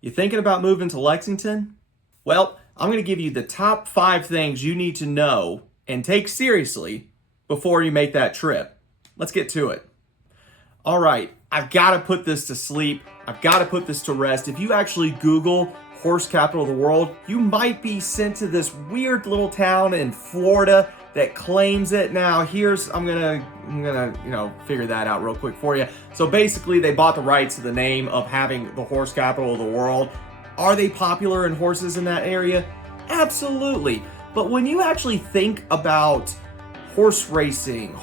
You thinking about moving to Lexington? Well, I'm going to give you the top 5 things you need to know and take seriously before you make that trip. Let's get to it. All right, I've got to put this to sleep. I've got to put this to rest. If you actually Google horse capital of the world, you might be sent to this weird little town in Florida that claims it. Now, I'm gonna figure that out real quick for you. So basically, they bought the rights to the name of having the horse capital of the world. Are they popular in horses in that area? Absolutely. But when you actually think about horse racing,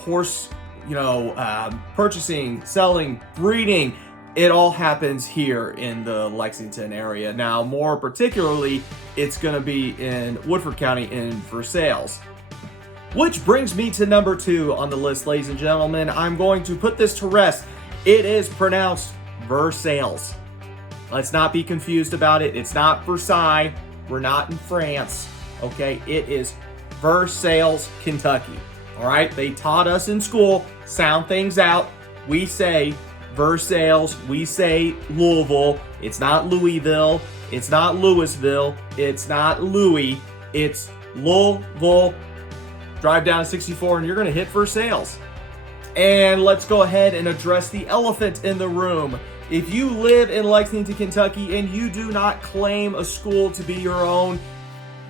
purchasing, selling, breeding, it all happens here in the Lexington area. Now, more particularly, it's going to be in Woodford County in Vur-Sales. Which brings me to number 2 on the list, ladies and gentlemen. I'm going to put this to rest. It is pronounced Vur-Sales. Let's not be confused about it. It's not Versailles. We're not in France. Okay, it is Vur-Sales, Kentucky. All right, they taught us in school, sound things out. We say Vur-Sales, we say Louisville. It's not Louisville. It's not Louisville. It's not Louis. It's Louisville. Drive down to 64 and you're going to hit Vur-Sales. And let's go ahead and address the elephant in the room. If you live in Lexington, Kentucky, and you do not claim a school to be your own,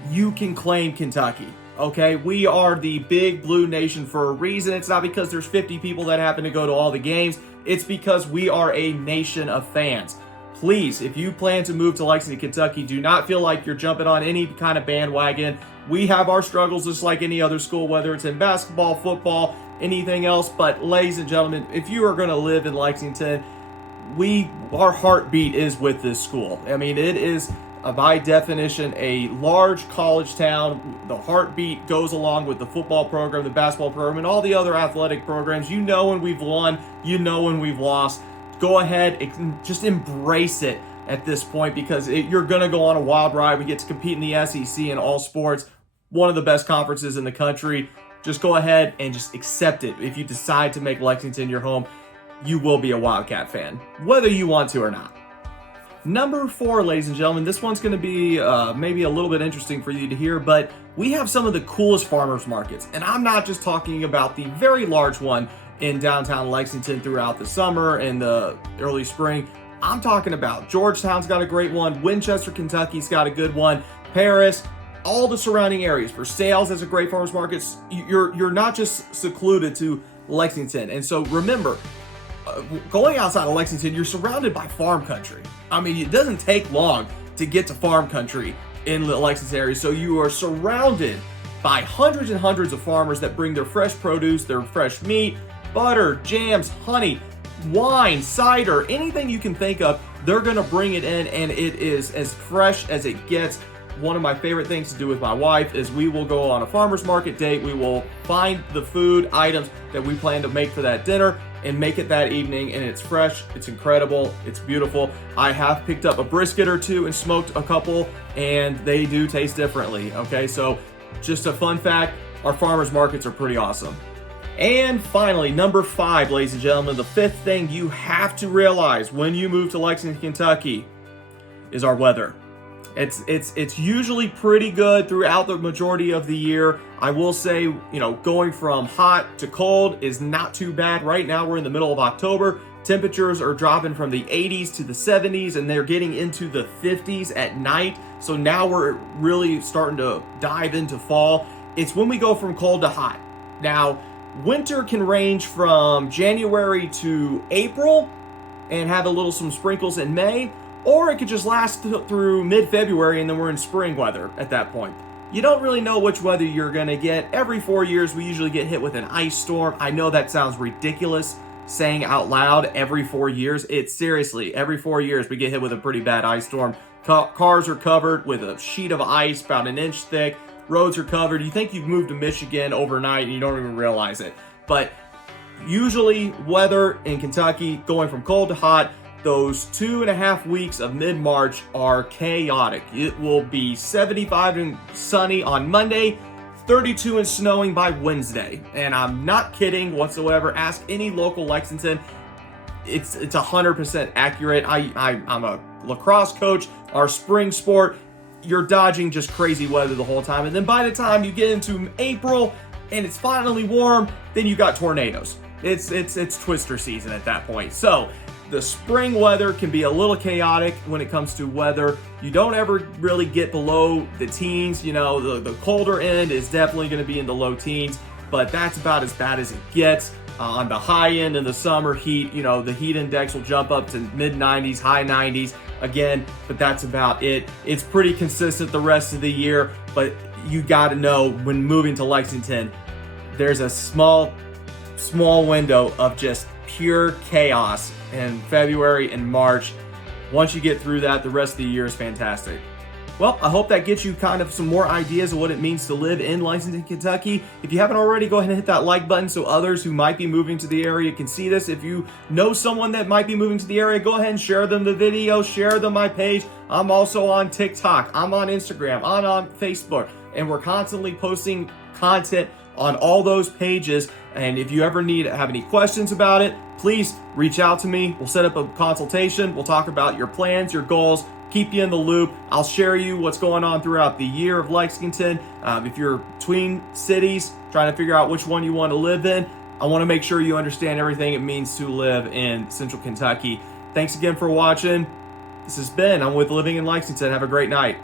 you can claim Kentucky. Okay, we are the big blue nation for a reason. It's not because there's 50 people that happen to go to all the games. It's because we are a nation of fans. Please, if you plan to move to Lexington, Kentucky, do not feel like you're jumping on any kind of bandwagon. We have our struggles just like any other school, whether it's in basketball, football, anything else. But ladies and gentlemen, if you are going to live in Lexington, our heartbeat is with this school. I mean, it is by definition a large college town. The heartbeat goes along with the football program, the basketball program, and all the other athletic programs. You know when we've won, you know when we've lost. Go ahead and just embrace it at this point, because you're going to go on a wild ride. We get to compete in the SEC in all sports, one of the best conferences in the country. Just go ahead and just accept it. If you decide to make Lexington your home, you will be a Wildcat fan, whether you want to or not. Number 4, ladies and gentlemen, this one's going to be maybe a little bit interesting for you to hear, but we have some of the coolest farmers markets. And I'm not just talking about the very large one in downtown Lexington throughout the summer and the early spring. I'm talking about Georgetown's got a great one. Winchester, Kentucky's got a good one. Paris, all the surrounding areas. Vur-Sales has a great farmers market. You're not just secluded to Lexington. And so remember, going outside of Lexington, you're surrounded by farm country. I mean, it doesn't take long to get to farm country in the Lexington area. So you are surrounded by hundreds and hundreds of farmers that bring their fresh produce, their fresh meat, butter, jams, honey, wine, cider, anything you can think of. They're going to bring it in, and it is as fresh as it gets. One of my favorite things to do with my wife is we will go on a farmer's market date. We will find the food items that we plan to make for that dinner and make it that evening, and it's fresh, it's incredible, it's beautiful. I have picked up a brisket or two and smoked a couple, and they do taste differently. Okay, so just a fun fact, our farmers markets are pretty awesome. And finally, number 5, ladies and gentlemen, the 5th thing you have to realize when you move to Lexington, Kentucky is our weather. It's usually pretty good throughout the majority of the year. I will say, going from hot to cold is not too bad. Right now, we're in the middle of October. Temperatures are dropping from the 80s to the 70s, and they're getting into the 50s at night. So now we're really starting to dive into fall. It's when we go from cold to hot. Now, winter can range from January to April and have some sprinkles in May. Or it could just last through mid-February, and then we're in spring weather at that point. You don't really know which weather you're going to get. Every 4 years, we usually get hit with an ice storm. I know that sounds ridiculous saying out loud every 4 years. It's seriously, every 4 years, we get hit with a pretty bad ice storm. Cars are covered with a sheet of ice about an inch thick. Roads are covered. You think you've moved to Michigan overnight, and you don't even realize it. But usually, weather in Kentucky, going from cold to hot, those 2.5 weeks of mid-March are chaotic. It will be 75 and sunny on Monday, 32 and snowing by Wednesday. And I'm not kidding whatsoever. Ask any local Lexington. it's 100% accurate. I'm a lacrosse coach. Our spring sport, you're dodging just crazy weather the whole time, and then by the time you get into April and it's finally warm, then you got tornadoes. It's twister season at that point. So the spring weather can be a little chaotic when it comes to weather. You don't ever really get below the teens. You know, the colder end is definitely going to be in the low teens, but that's about as bad as it gets. On the high end in the summer heat, you know, the heat index will jump up to mid 90s, high 90s again, but that's about it. It's pretty consistent the rest of the year, but you got to know when moving to Lexington, there's a small window of just pure chaos in February and March. Once you get through that, the rest of the year is fantastic. Well, I hope that gets you kind of some more ideas of what it means to live in Lexington, Kentucky. If you haven't already, go ahead and hit that like button so others who might be moving to the area can see this. If you know someone that might be moving to the area, go ahead and share them the video, share them my page. I'm also on TikTok, I'm on Instagram, I'm on Facebook, and we're constantly posting content on all those pages. And if you ever have any questions about it, please reach out to me. We'll set up a consultation. We'll talk about your plans, your goals, keep you in the loop. I'll share you what's going on throughout the year of Lexington. If you're between cities, trying to figure out which one you want to live in, I want to make sure you understand everything it means to live in Central Kentucky. Thanks again for watching. This is Ben. I'm with Living in Lexington. Have a great night.